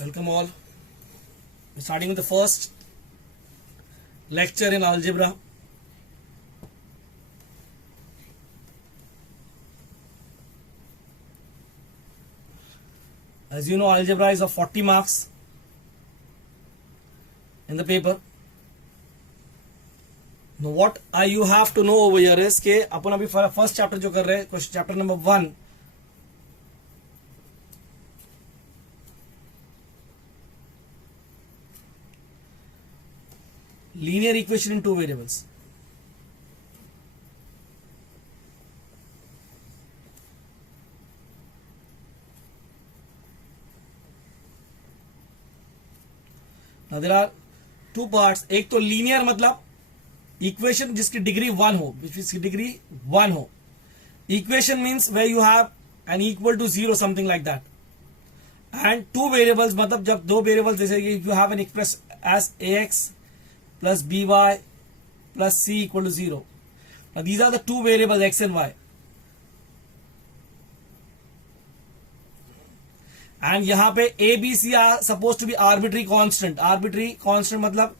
Welcome all. We're starting with the first lecture in algebra. As you know, algebra is of 40 marks in the paper. Now what you have to know over here is कि अपन अभी first chapter जो कर रहे हैं, question chapter number 1, linear equation in two variables. Now there are two parts. एक तो linear मतलब equation जिसकी डिग्री 1 हो, जिसकी डिग्री 1 हो. Equation means where you have an equal to 0 something like that. And two variables मतलब जब दो वेरिएबल्स जैसे you have an express as ax plus by plus c equal to 0. Now these are the two variables x and y. And यहाँ पे a, b, c are supposed to be arbitrary constant. Arbitrary constant मतलब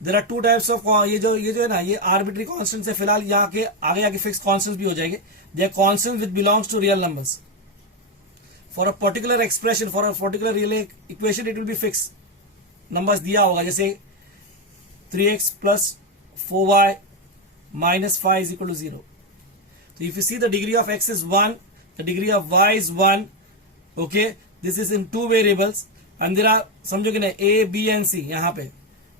there are two types of ये जो है ना, ये arbitrary constant से फिलहाल यहाँ के आगे fixed constants भी हो जाएंगे. They are constants which belongs to real numbers. For a particular expression, for a particular real equation, it will be fixed. Numbers दिया होगा जैसे 3x plus 4y minus 5 is equal to 0. So if you see the degree of x is 1, the degree of y is 1. Okay, this is in two variables and there are समझोगे ना a, b and c यहाँ पे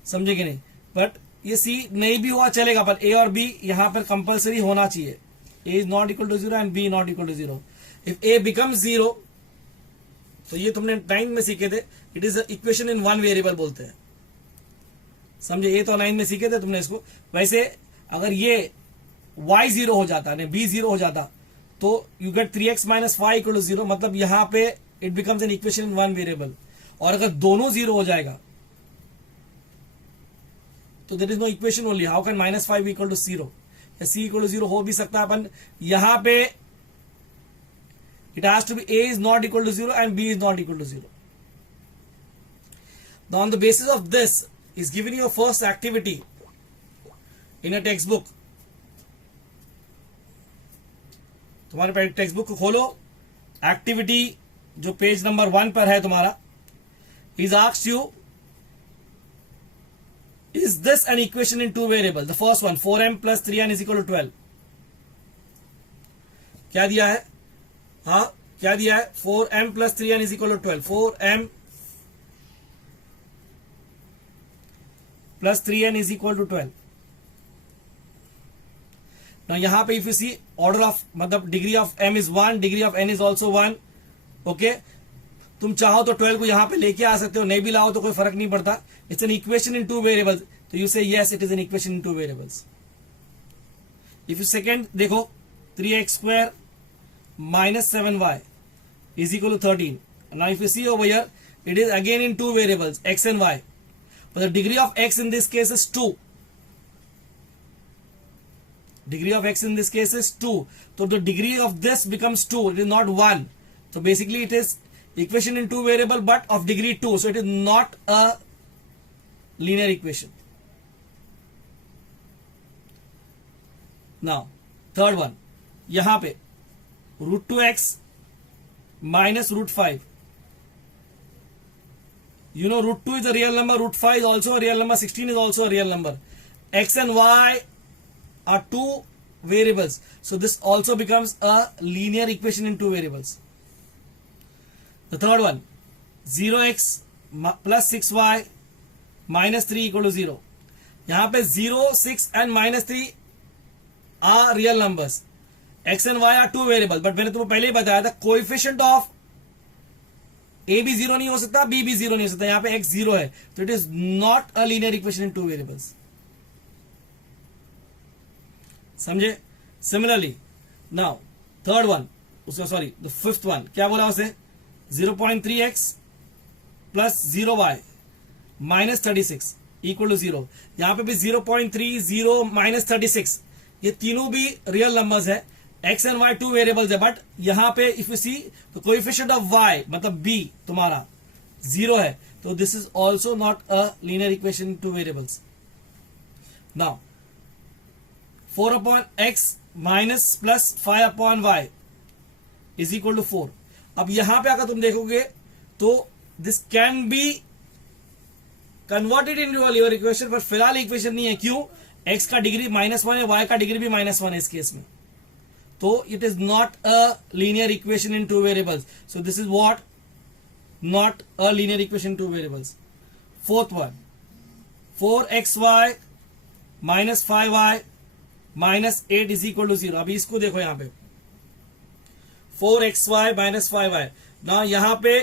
समझेगे नहीं, but ये c नहीं भी हुआ चलेगा पर a और b यहाँ पर कंपलसरी होना चाहिए. a is not equal to 0 and b not equal to 0. If a becomes 0, तो ये तुमने 9 में सीखे थे, it is equation in one variable बोलते हैं. समझे, ये तो 9 में सीखे थे तुमने इसको. वैसे अगर ये y 0 हो जाता है, b 0 हो जाता, तो you get 3x minus 5 equal to 0. मतलब यहां पे it becomes an equation in one variable. और अगर दोनों 0 हो जाएगा तो there is no equation only. How can minus 5 equal to 0 या c इक्वल टू 0 हो भी सकता है, अपन यहां पे it has to be a is not equal to 0 and b is not equal to 0. Now on the basis of this is given you a first activity in a textbook. तुम्हारे text book को खोलो, activity जो page number 1 पर है तुम्हारा, is asked you is this N equation in two variable. The first one 4m plus 3n is equal to 12. क्या दिया है? हाँ क्या दिया है? 4m plus 3n is equal to 12. 4m plus 3n is equal to 12. Now यहाँ पे if you see order of मतलब degree of m is 1, degree of n is also 1. Okay, तुम चाहो तो 12 को यहाँ पे लेके आ सकते हो, नहीं भी लाओ तो कोई फर्क नहीं पड़ता. It's an equation in two variables. तो you say yes, it is an equation in two variables. If you second देखो 3x square minus 7y is equal to 13. Now if you see over here, it is again in two variables x and y. But the degree of x in this case is 2. Degree of x in this case is 2. So the degree of this becomes 2. It is not 1. So basically it is equation in two variable but of degree 2. So it is not a linear equation. Now third one. यहाँ पे root 2x minus root 5. You know root 2 is a real number, root 5 is also a real number, 16 is also a real number. X and y are two variables. So this also becomes a linear equation in two variables. The third one 0x plus 6y minus 3 equal to 0. यहाँ पे 0, 6 and minus 3 are real numbers. X and y are two variables. But मैंने तुम्हें पहले ही बताया था coefficient of a भी 0 नहीं हो सकता, b भी 0 नहीं हो सकता. यहाँ पे x 0 है, तो it is not a linear equation in two variables. समझे? सिमिलरली नाउ थर्ड वन, उसका सॉरी द फिफ्थ वन क्या बोला उसे? 0.3x plus 0y minus 36 equal to 0. यहां पे भी 0.30 माइनस 36, ये तीनों भी रियल नंबर्स है. X and y two variables है, बट यहां पे इफ यू सी तो कोएफिशिएंट ऑफ वाई मतलब बी तुम्हारा जीरो है, तो this is also not a linear equation in two variables. Now 4 upon x minus plus 5 upon y is equal to 4. अब यहां पे अगर तुम देखोगे तो this can be converted into a linear equation, पर फिलहाल इक्वेशन नहीं है. क्यों? एक्स का डिग्री -1 है, वाई का डिग्री भी -1 है इस केस में, तो it is not a linear equation in two variables. So this is what not a linear equation two variables. Fourth one, 4xy minus 5y minus 8 is equal to 0. अभी इसको देखो यहां पे 4xy minus 5y. now यहां पे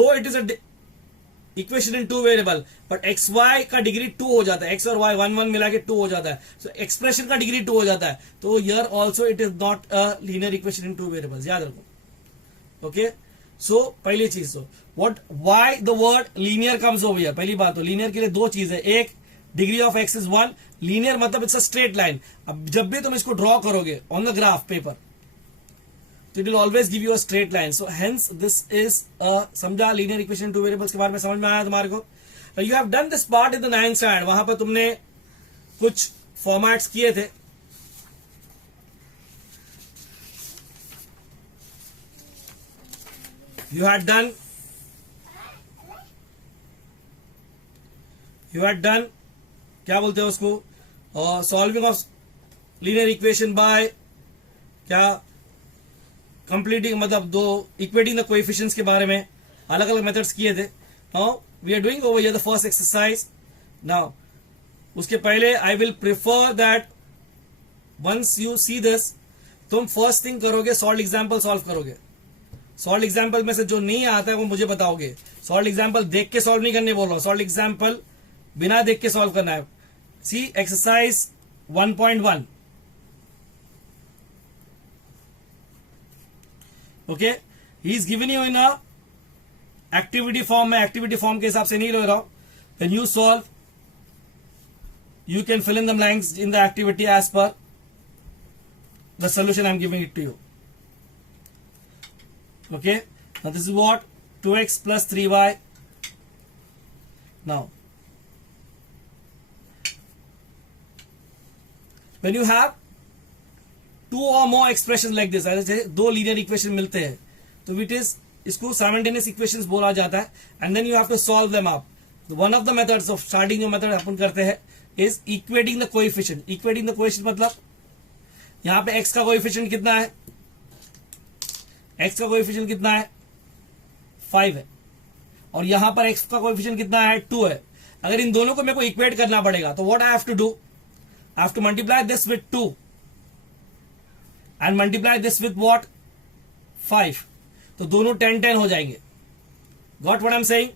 दो it is a equation in two variable, but x y का degree 2 हो जाता है, एक्स और वाई 1 1 मिला के 2 हो जाता है, सो एक्सप्रेशन का डिग्री 2 हो जाता है, तो here also it is not a linear equation in two variables. याद रखो. ओके, सो पहली चीज तो what why the word linear comes over here. पहली बात तो लीनियर के लिए दो चीज है, एक degree of x is 1. Linear मतलब इट्स अ स्ट्रेट लाइन. अब जब भी तुम इसको ड्रॉ करोगे ऑन द ग्राफ पेपर, तो it will always give you a straight line. So hence this is समझा लीनियर इक्वेशन टू वेरिएबल्स के बारे में समझ में आया तुम्हारे को. You have done this part in the 9th standard. वहां पर तुमने कुछ फॉर्मेट्स किए थे. You had done क्या बोलते हैं उसको, solving of linear equation by क्या कंप्लीटिंग, मतलब दो इक्वेटिंग द कोएफिशिएंट्स के बारे में अलग अलग मेथड्स किए थे. Now we are doing over here the first exercise. Now उसके पहले I will prefer that once you see this, तुम फर्स्ट थिंग करोगे सॉल्व एग्जाम्पल सॉल्व करोगे. सॉल्व एग्जाम्पल में से जो नहीं आता है वो मुझे बताओगे. सॉल्व एग्जाम्पल देख के सॉल्व नहीं करने बोल रहा हूं, सॉल्व एग्जाम्पल बिना देख के सॉल्व करना है. See exercise 1.1. Okay, he is given you in a activity form. में एक्टिविटी फॉर्म के हिसाब से नहीं ले रहा हूं. When you solve you can fill in the blanks in the activity as per the solution I am giving it to you. Okay, now this is what 2x plus 3y. Now when you have two or more expressions like this, जैसे दो linear equation मिलते हैं, तो it is इसको simultaneous equations बोला जाता है. And then you have to solve them up. One of the methods of starting जो मेथड अपन करते हैं is equating the coefficient. Equating the coefficient मतलब यहां पे x का कोएफिशिएंट कितना है, x का कोएफिशिएंट कितना है 5 है, और यहां पर x का कोएफिशिएंट कितना है 2 है. अगर इन दोनों को मेरे को इक्वेट करना पड़ेगा तो what I have to do, I have to multiply this with 2 and multiply this with what 5. तो दोनों 10 10 हो जाएंगे. Got what I am saying?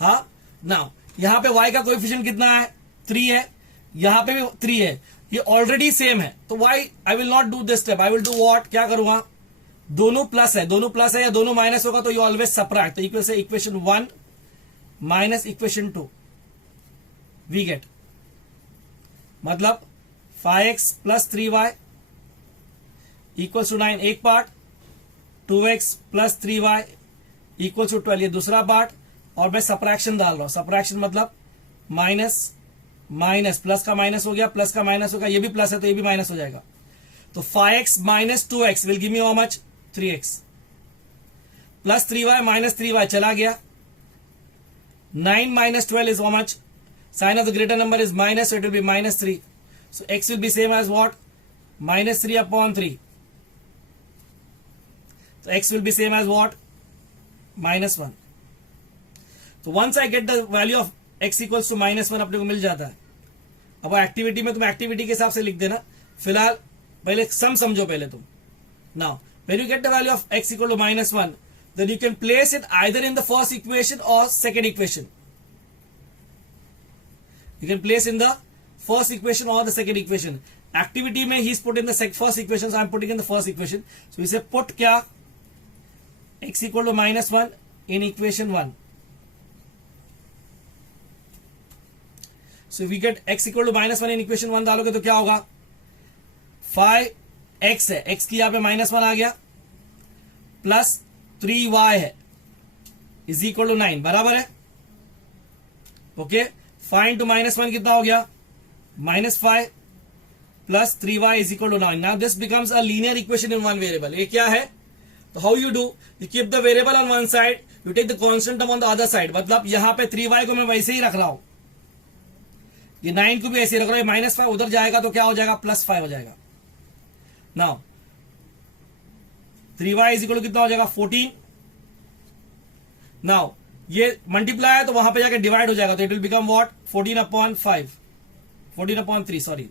हाँ. नाउ यहां पे y का कोएफिशिएंट कितना है 3 है, यहां पे भी 3 है, ये ऑलरेडी सेम है, तो why I will not do this step. I will do what, क्या करूंगा, दोनों प्लस है, दोनों प्लस है या दोनों माइनस होगा तो यू ऑलवेज सब्ट्रैक्ट. तो इक्वल से equation 1 minus equation 2 we get, मतलब 5x plus 3y equals to 9 एक part, 2x plus 3y equals to 12 ये दूसरा पार्ट, और मैं सब्ट्रैक्शन डाल रहा हूं. सब्ट्रैक्शन मतलब माइनस माइनस, प्लस का माइनस हो गया, प्लस का माइनस होगा, ये भी प्लस है तो ये भी माइनस हो जाएगा. तो 5x minus 2x will give me how much 3x plus 3y minus 3y चला गया. 9 minus 12 is how much, sign of the greater number is minus, so it will be minus 3. So x will be same as what, minus 3 upon 3. So x will be same as what, minus 1. So once I get the value of x equals to minus 1 अपने को मिल जाता है. अब activity में तुम activity के हिसाब से लिख देना. फिलहाल पहले सम समझो पहले तुम. Now when you get the value of x equal to minus 1, then you can place it either in the first equation or second equation. You can place in the first equation or the second equation. Activity में he's put in the first equation, so I am putting in the first equation. So we say put क्या, x equal to minus 1 in equation 1. So we get x equal to minus 1 in equation 1 डालोगे तो क्या होगा, 5x है, x की यहां पे -1 आ गया, प्लस 3y है, इज इक्वल टू 9, बराबर है। ओके, फाइव टू -1 कितना हो गया, -5 plus 3y is equal to 9। Now this becomes a linear equation in one variable. ये क्या है, तो how you do, you keep the variable on one side, you take the constant term on the other side. मतलब यहां पे 3y को मैं वैसे ही रख रहा हूं, ये 9 को भी ऐसे रख रहा हूं, -5 उधर जाएगा तो क्या हो जाएगा, +5 हो जाएगा। Now 3y is equal to कितना हो जाएगा, 14। नाउ ये मल्टीप्लाई है तो वहां पे जाके डिवाइड हो जाएगा, तो it will become what, 14/5, 14/3 sorry.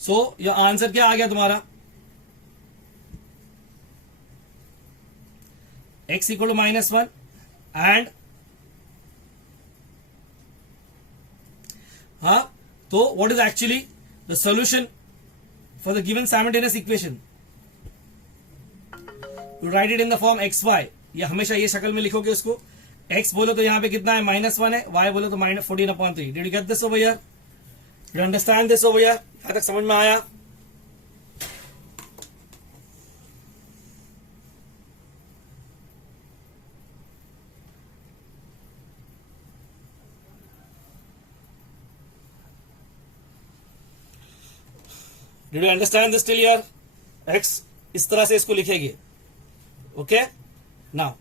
So ये आंसर क्या आ गया तुम्हारा, x इक्वल टू -1 एंड हाँ, तो what is actually the solution for the given simultaneous equation, to write it in the form xy। ये हमेशा ये शक्ल में लिखोगे उसको, x बोलो तो यहां पे कितना है, -1 है, y बोलो तो -14/3। Did you get this over here, do you understand this over here, यहां तक समझ में आया। Did you understand this till here, x इस तरह से इसको लिखेगी। Okay, now